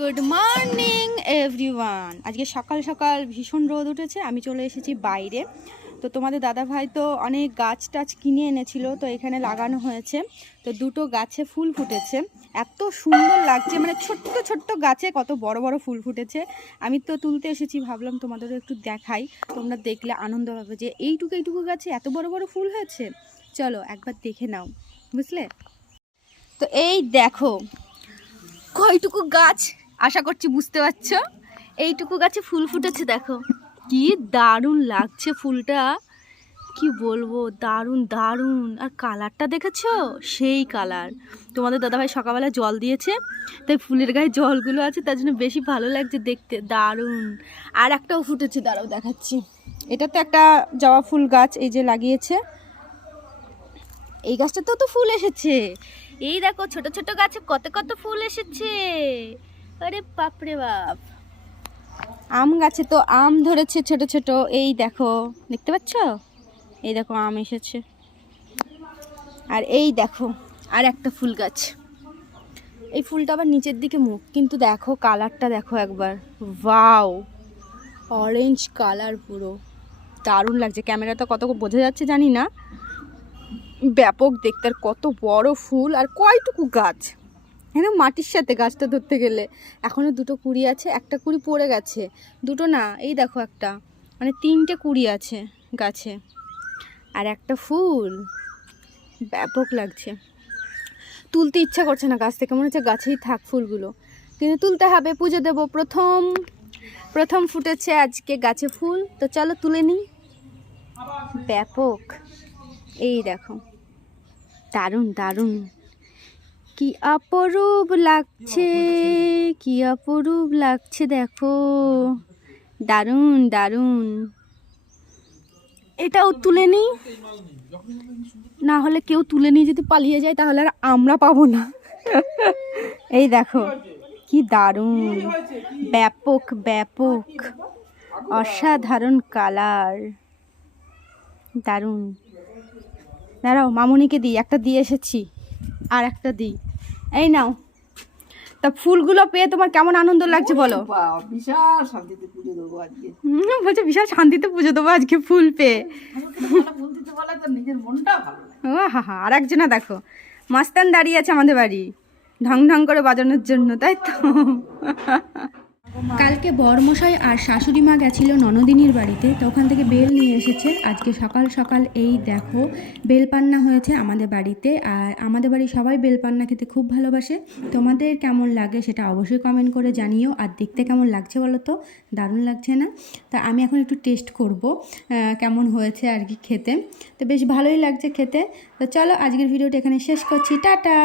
Good morning everyone আজকে সকাল সকাল ভীষণ রোদ উঠেছে, আমি চলে এসেছি বাইরে। তো তোমাদের দাদা ভাই তো অনেক গাছ টাছ কিনে এনেছিল, তো এখানে লাগানো হয়েছে। তো দুটো গাছে ফুল ফুটেছে। এত সুন্দর লাগছে মানে ছোট্ট ছোট্ট গাছে কত বড় বড় ফুল ফুটেছে। আমি তো তুলতে এসেছি, ভাবলাম তোমাদেরও একটু দেখাই। তোমরা দেখলে আনন্দ পাবে যে এইটুকু এইটুকু গাছে এত বড় বড় ফুল হয়েছে। চলো একবার দেখে নাও, বুঝলে? তো এই দেখো, কয়টুকু গাছ আশা করছি বুঝতে পারছ? এইটুকু গাছে ফুল ফুটেছে দেখো। কি দারুণ লাগছে ফুলটা। কি বলব দারুণ দারুণ। আর কালারটা দেখেছ? সেই কালার। তোমাদের দাদাভাই সকালবেলা জল দিয়েছে তাই ফুলের গায়ে জলগুলো আছে তার জন্য বেশি ভালো লাগছে দেখতে। দারুণ। আর একটাও ফুটেছে দাঁড়াও দেখাচ্ছি। এটা তো একটা জবা ফুল গাছ এই যে লাগিয়েছে। এই গাছটাতেও তো ফুল এসেছে। এই দেখো ছোট ছোট গাছে কত কত ফুল এসেছে। আরে বাপরে বাপ। আম গাছে তো আম ধরেছে ছোট ছোট। এই দেখো, দেখতে পাচ্ছ? এই দেখো, আম এসেছে। আর এই দেখো, আর একটা ফুল গাছ। এই ফুলটা আবার নিচের দিকে মুখ, কিন্তু দেখো, কালারটা দেখো একবার। ওয়াও! অরেঞ্জ কালার পুরো। দারুণ লাগছে। ক্যামেরাটা কত বোঝা যাচ্ছে জানি না। ব্যাপক দেখতে, আর কত বড় ফুল, আর কয়টুকু গাছ। একদম মাটির সাথে গাছটা ধরতে গেলে। এখনও দুটো কুড়ি আছে, একটা কুড়ি পড়ে গেছে। দুটো না, এই দেখো একটা। মানে তিনটে কুড়ি আছে গাছে। আর একটা ফুল। ব্যাপক লাগছে। তুলতে ইচ্ছা করছে না গাছ থেকে, মনে হচ্ছে গাছেই থাক ফুলগুলো। কিন্তু তুলতে হবে, পুজো দেবো প্রথম। প্রথম ফুটেছে আজকে গাছে ফুল। তো চলো তুলে নিই। ব্যাপক। এই দেখো। দারুণ দারুণ। কি অপরূপ লাগছে, কি অপরূপ লাগছে দেখো। দারুণ দারুণ। এটাও তুলে নিই? না হলে কেউ তুলে নিয়ে যদি পালিয়ে যায়, তাহলে আর আমরা পাবো না। এই দেখো, কি দারুণ। ব্যাপক ব্যাপক। অসাধারণ কালার। দারুণ। দাঁড়াও, মামুনিকে দিই, একটা দিয়ে এসেছি। আর একটা দিই। এই নাও। তা ফুলগুলো পেয়ে তোমার কেমন আনন্দ লাগছে বলো? বিশাল শান্তিতে পুজো দেবো আজকে। হুম, বলছে বিশাল শান্তিতে পুজো দেবো আজকে ফুল পেয়ে। নিজের মনটা ভালো ও হা হা আর একজনা দেখো মাস্তান দাঁড়িয়ে আছে আমাদের বাড়ি ঢং ঢং করে বাজানোর জন্য তাই তো? কালকে বরমশাই আর শাশুড়ি মা গেছিল ননদিনীর বাড়িতে, তো ওখান থেকে বেল নিয়ে এসেছে। আজকে সকাল সকাল এই দেখো বেল পান্না হয়েছে আমাদের বাড়িতে, আর আমাদের বাড়ি সবাই বেল পান্না খেতে খুব ভালোবাসে। তোমাদের কেমন লাগে সেটা অবশ্যই কমেন্ট করে জানিও, আর দেখতে কেমন লাগছে বলো তো? দারুণ লাগছে না? তা আমি এখন একটু টেস্ট করব কেমন হয়েছে আর কি খেতে। তো বেশ ভালোই লাগছে খেতে। তো চলো আজকের ভিডিওটা এখানে শেষ করছি। টাটা!